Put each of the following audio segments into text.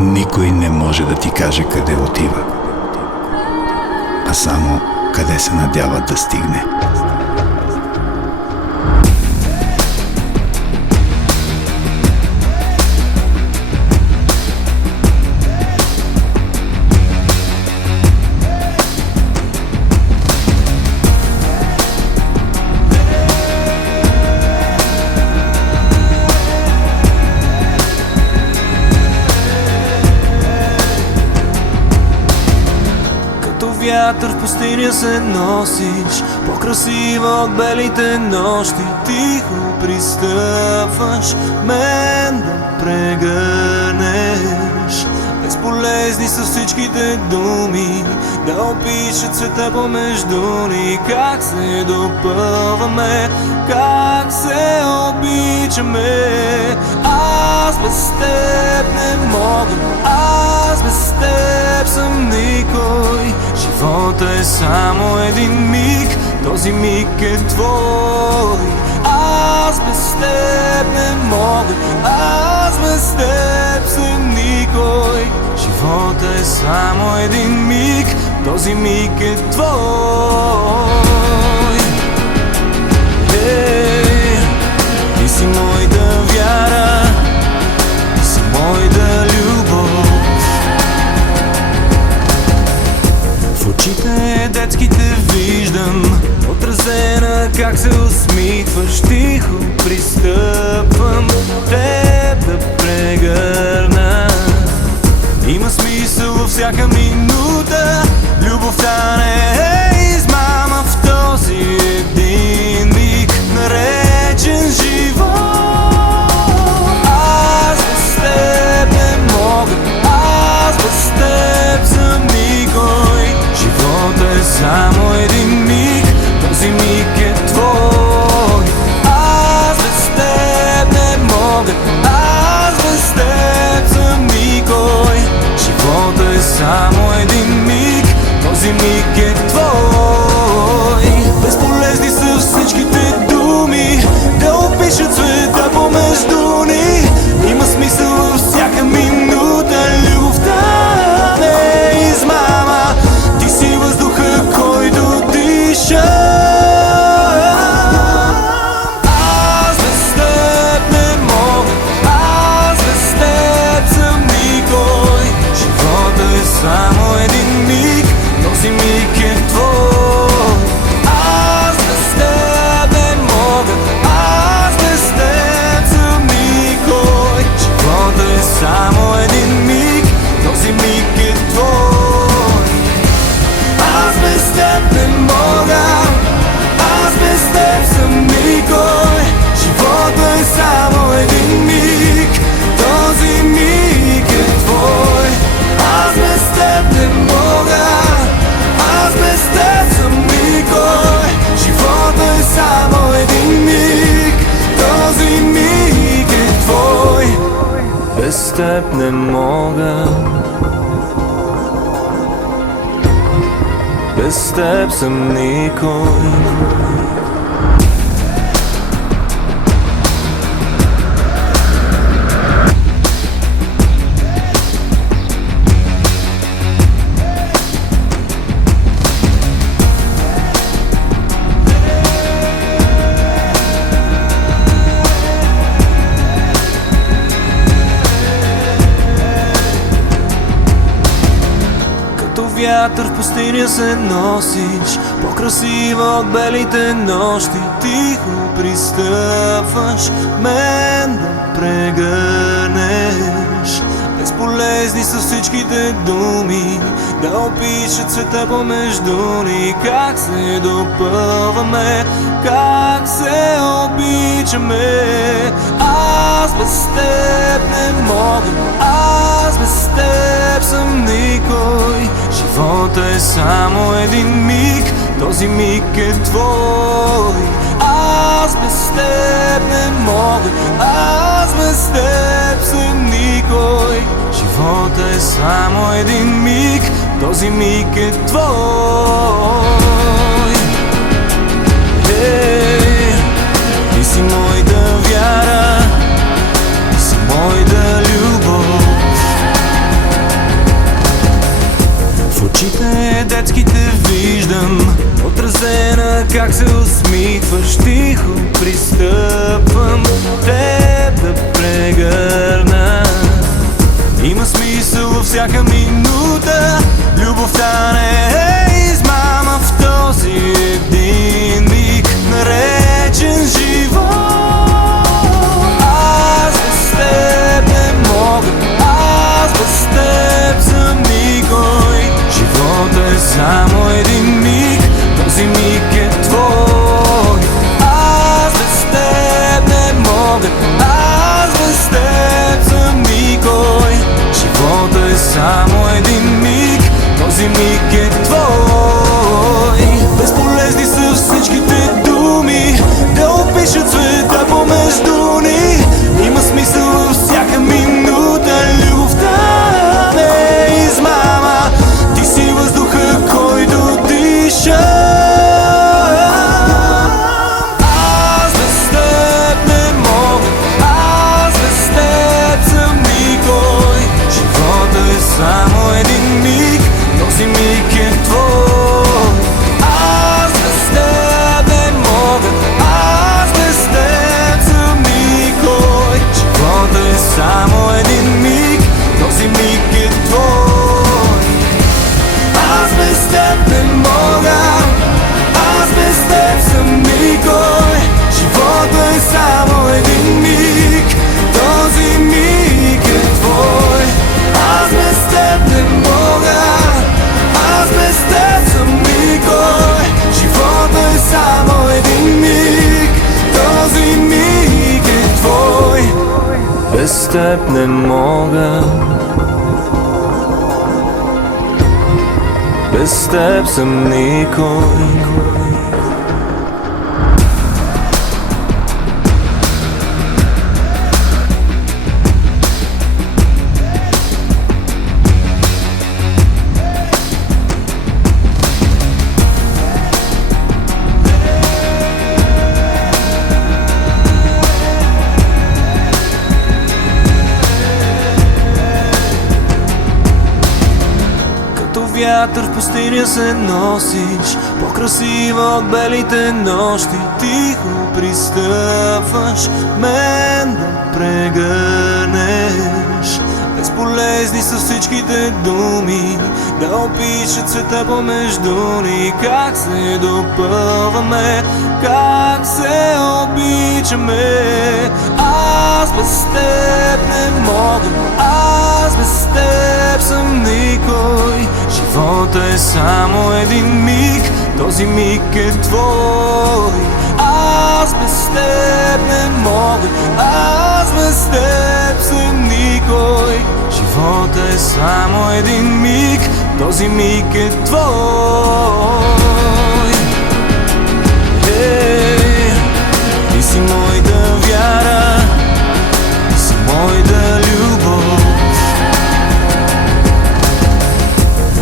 Никой не може да ти каже къде отива, а само къде се надява да стигне. Вятър в пустиня се носиш, по-красива от белите нощи. Тихо пристъпваш мен да прегърнеш. Безполезни са всичките думи да опишат света помежду ни. Как се допълваме, как се обичаме. Аз без теб не мога, аз без теб съм никой. Живота е само един миг, този миг е твой. Аз без теб не мога, аз без теб съм никой. Живота е само един миг, този миг е твой. Ти си моята вяра, ти си моята любов. В очите детските виждам отразена как се усмихваш. Тихо пристъпвам теб да прегърна. Има смисъл във всяка минута, любовта не е измама в този един миг, наречен живот. Аз без теб не мога, аз без теб съм никой. Живота е само един миг, този миг е твой. Аз без теб не мога, аз без теб съм никой. Живота е само един миг, този миг е твой. Безполезни са всичките думи да опишат света помежду ни. Има смисъл във всяка минута, любовта не е измама. Ти си въздуха, който диша. Аз без теб не мога, аз без теб съм никой. Живота е само един миг, този миг е твой. Аз без теб не мога, аз без теб съм никой. Живота е само един миг, този миг е твой. Аз без теб не мога, аз без теб съм никой. Живота е само един миг, този миг е твой. Аз без теб не мога, аз без теб съм никой. Живота е само един миг, този миг е твой. Без теб не мога, без теб съм никой. Вятър в пустиня се носиш, по-красива от белите нощи. Тихо пристъпваш мен да прегърнеш. Безполезни са всичките думи да опишат света помежду ни. Как се допълваме, как се обичаме. Аз без теб не мога, аз без теб съм никой. Живота е само един миг, този миг е твой. Аз без теб не мога, аз без теб съм никой. Живота е само един миг, този миг е твой. Ти си моята вяра, ти си моята любов. всяка минута. Любовта не е измама в този един миг, наречен живот. Аз без теб не мога, аз без теб съм никой. Живота е само един миг, този миг е твой. Аз без теб не мога, аз без теб съм никой. Живота е само един миг, този миг е твой. Безполезни са всичките думи да опишат света помежду ни. Има смисъл във всяка минута. Любовта не е измама, ти си въздуха, който диша. Аз без теб не мога, аз без теб съм никой. Живота е само един миг, този миг е твой. Аз без теб не мога, аз без теб съм никой. Живота е само един миг, този миг е твой. Аз без теб не мога, аз без теб съм никой. Живота е само един миг, този миг е твой. Аз без теб не мога, аз без теб съм никой. Живота е само един миг, този миг е твой. Без теб не мога, без теб съм никой. Вятър в пустиня се носиш, по-красива от белите нощи. Тихо пристъпваш мен да прегърнеш. Безполезни са всичките думи да опишат света помежду ни. Как се допълваме, как се обичаме. Аз без теб не мога, аз без теб съм никой. Живота е само един миг, този миг е твой. Аз без теб не мога, аз без теб съм никой. Живота е само един миг, този миг е твой. Ти си моята вяра, ти си моята любов.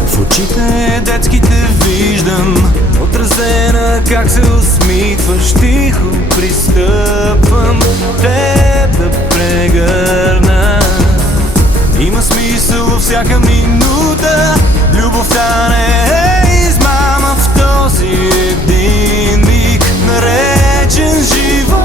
В очите детските виждам отразена как се усмихваш. Тихо пристъпвам теб да прегърна. Има смисъл във всяка минута. Любовта не е измама в този един миг, наречен живот.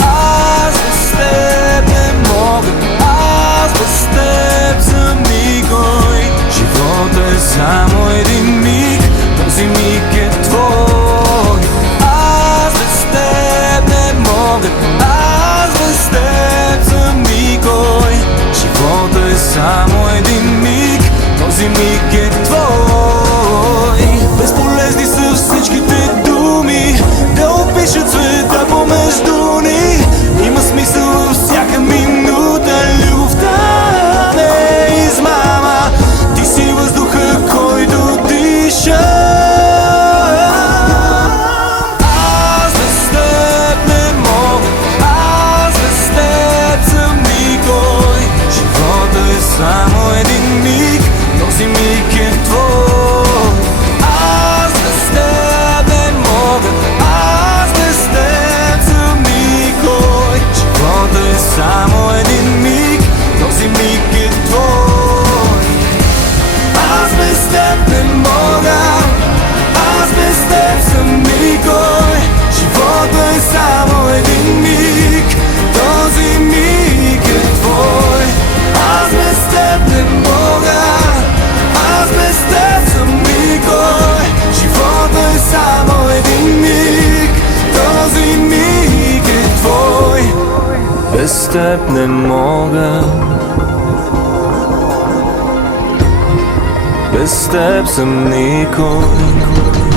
Аз без теб не мога, аз без теб съм никой. Живота е само един миг, този миг е твой. Аз без теб не мога, аз без теб съм никой. Живота е само един миг, този миг е твой. Безполезни са всичките думи да опишат света помежду ни. Има смисъл във всяка минута. Любовта не е измама, ти си въздуха, който диша. Аз без теб не мога, аз без теб съм никой. Живота е само един миг, този миг е твой. Аз без теб не мога, аз без теб съм никой. Без теб не мога. Без теб съм никой.